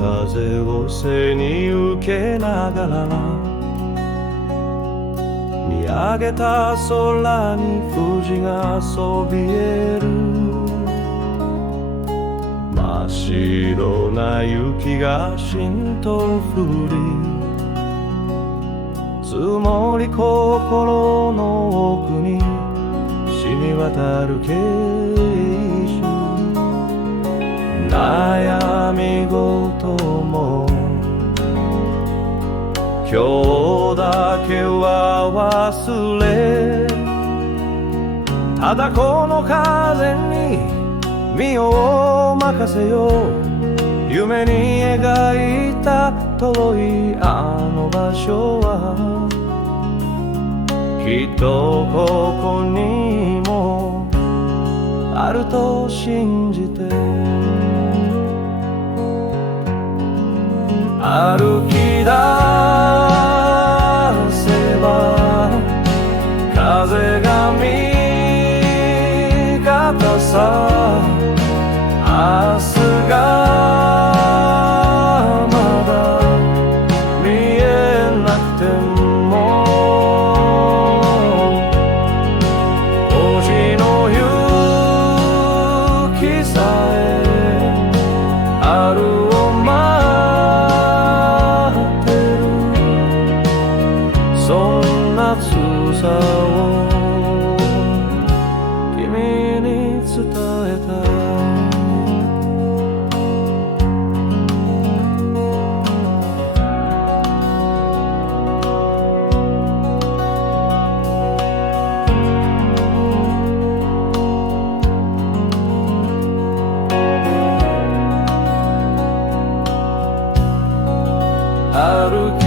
風を背に受けながら見上げた空に富士がそびえる。真っ白な雪がしんと降り積もり心の奥に染み渡る景色。悩み事も今日だけは忘れ、ただこの風に身を任せよう。夢に描いた遠いあの場所はきっとここにもあると信じて歩き出せば風が味方さ。明日がまだ見えなくても星の雪さえ春を待ってる。そんな強さを君に伝えたい。歩き